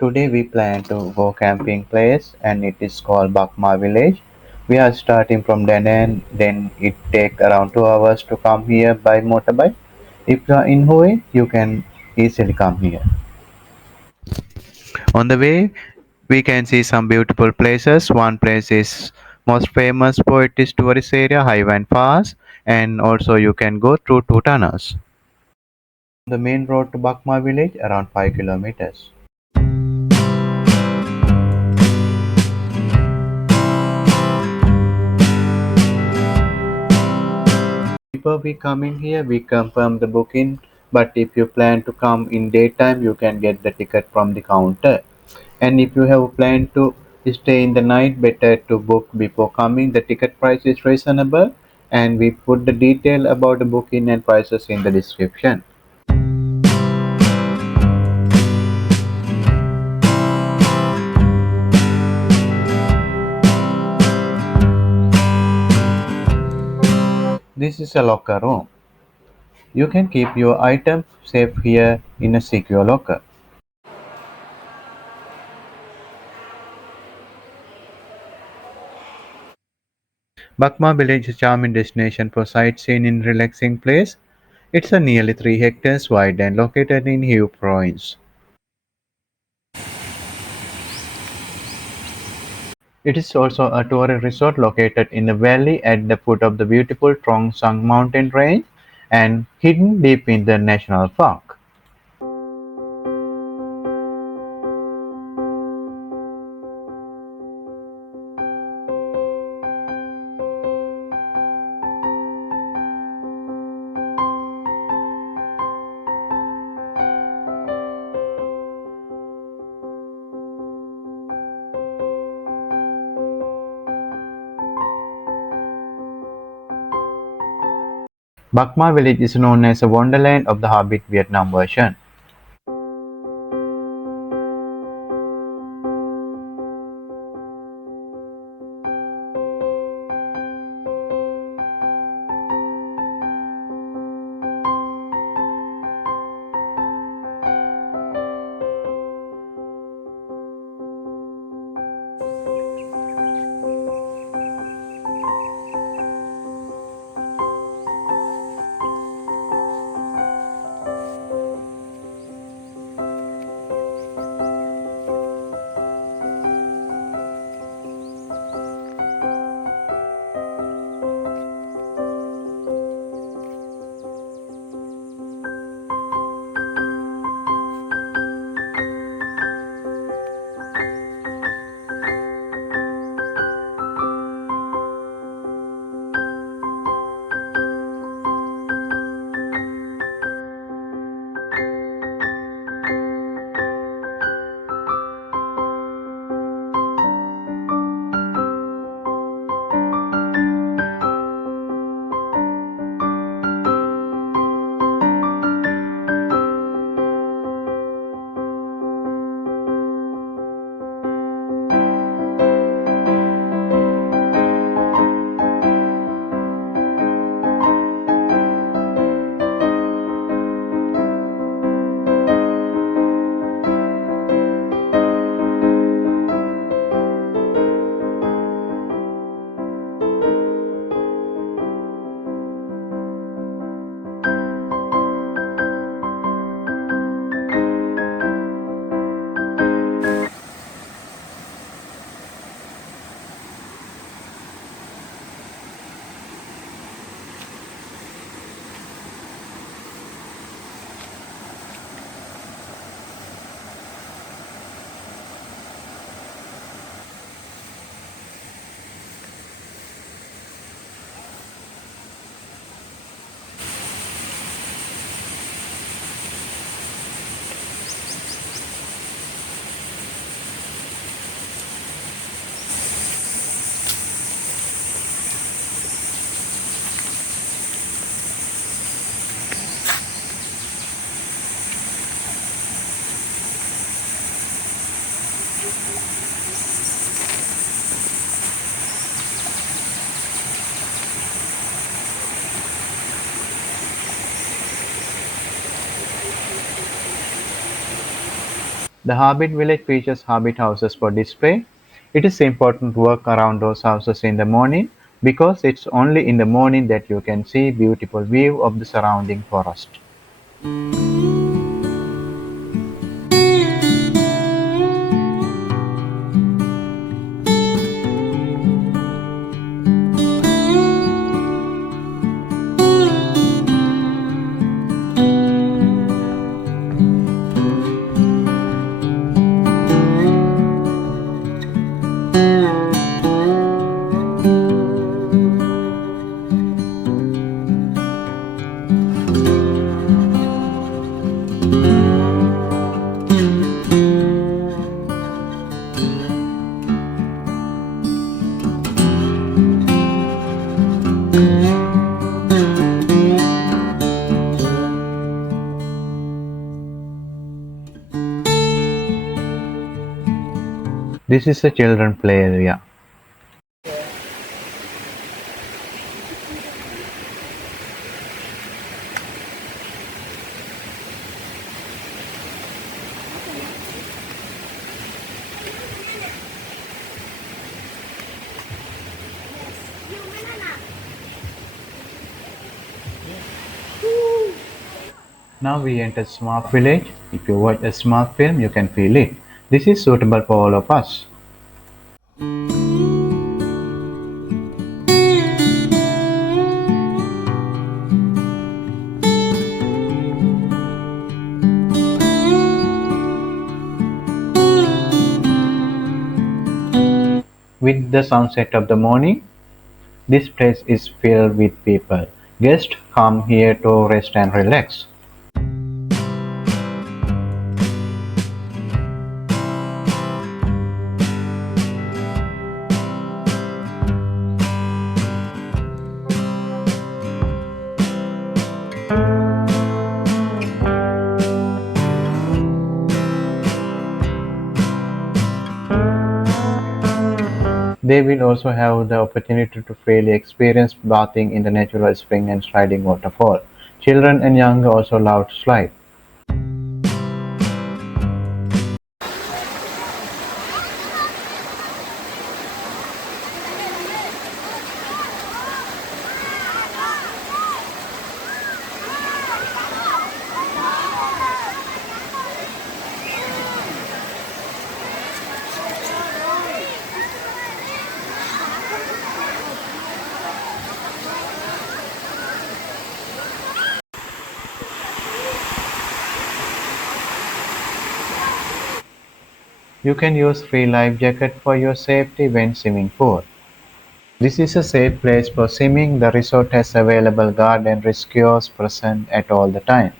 Today we plan to go camping place and it is called Bach Mã Village. We are starting from Danang, then it take around 2 hours to come here by motorbike. If you are in Hue, you can easily come here. On the way, we can see some beautiful places. One place is most famous for it is tourist area, Highway Pass, and also you can go through two tunnels. The main road to Bach Mã village around 5 kilometers. Before we coming here, we confirm the booking. But if you plan to come in daytime, you can get the ticket from the counter. And if you have planned to stay in the night, better to book before coming. The ticket price is reasonable, and we put the detail about the booking and prices in the description. This is a locker room. You can keep your items safe here in a secure locker. Bakma village is a charming destination for sightseeing in relaxing place. It's a nearly 3 hectares wide and located in Hue province. It is also a tourist resort located in the valley at the foot of the beautiful Truong Son Mountain range and hidden deep in the national park. Bakma village is known as a Wonderland of the Hobbit Vietnam version. The Hobbit village features hobbit houses for display. It is important to walk around those houses in the morning because it's only in the morning that you can see beautiful view of the surrounding forest. This is a children play area. Now we enter Smart Village. If you watch a smart film, you can feel it. This is suitable for all of us. With the sunset of the morning, this place is filled with people. Guests come here to rest and relax. They will also have the opportunity to freely experience bathing in the natural spring and sliding waterfall. Children and young also love to slide. You can use free life jacket for your safety when swimming pool. This is a safe place for swimming. The resort has available guard and rescuers present at all the time.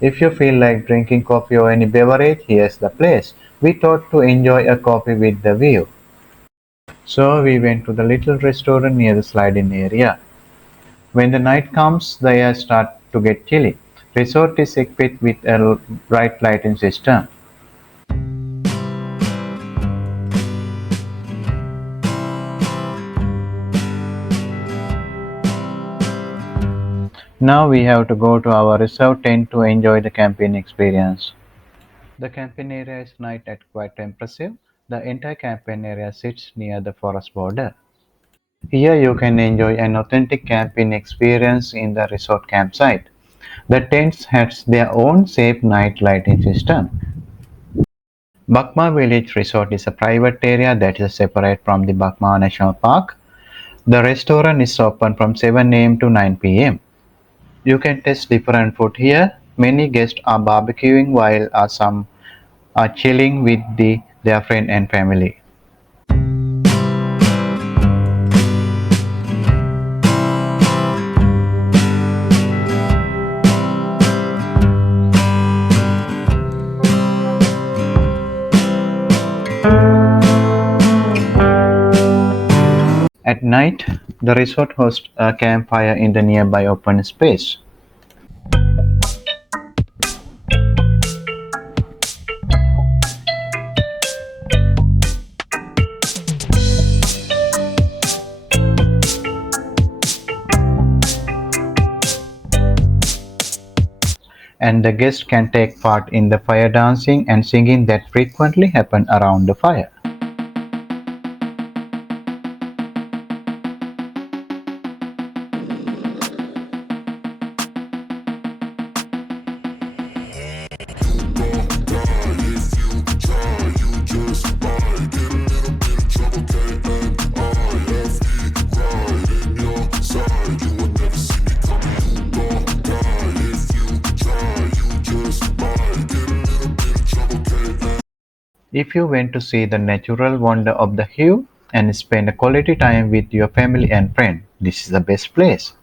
If you feel like drinking coffee or any beverage, here's the place. We thought to enjoy a coffee with the view. So we went to the little restaurant near the sliding area. When the night comes, the air starts to get chilly. Resort is equipped with a bright lighting system. Now we have to go to our reserved tent to enjoy the camping experience. The camping area is nice and quite impressive. The entire camping area sits near the forest border. Here you can enjoy an authentic camping experience in the resort campsite. The tents has their own safe night lighting system. Bạch Mã Village Resort is a private area that is separate from the Bạch Mã National Park. The restaurant is open from 7 a.m. to 9 p.m. You can taste different food here. Many guests are barbecuing while some are chilling with their friend and family. At night, the resort hosts a campfire in the nearby open space. and the guests can take part in the fire dancing and singing that frequently happen around the fire. If you want to see the natural wonder of the Hue and spend a quality time with your family and friends, this is the best place.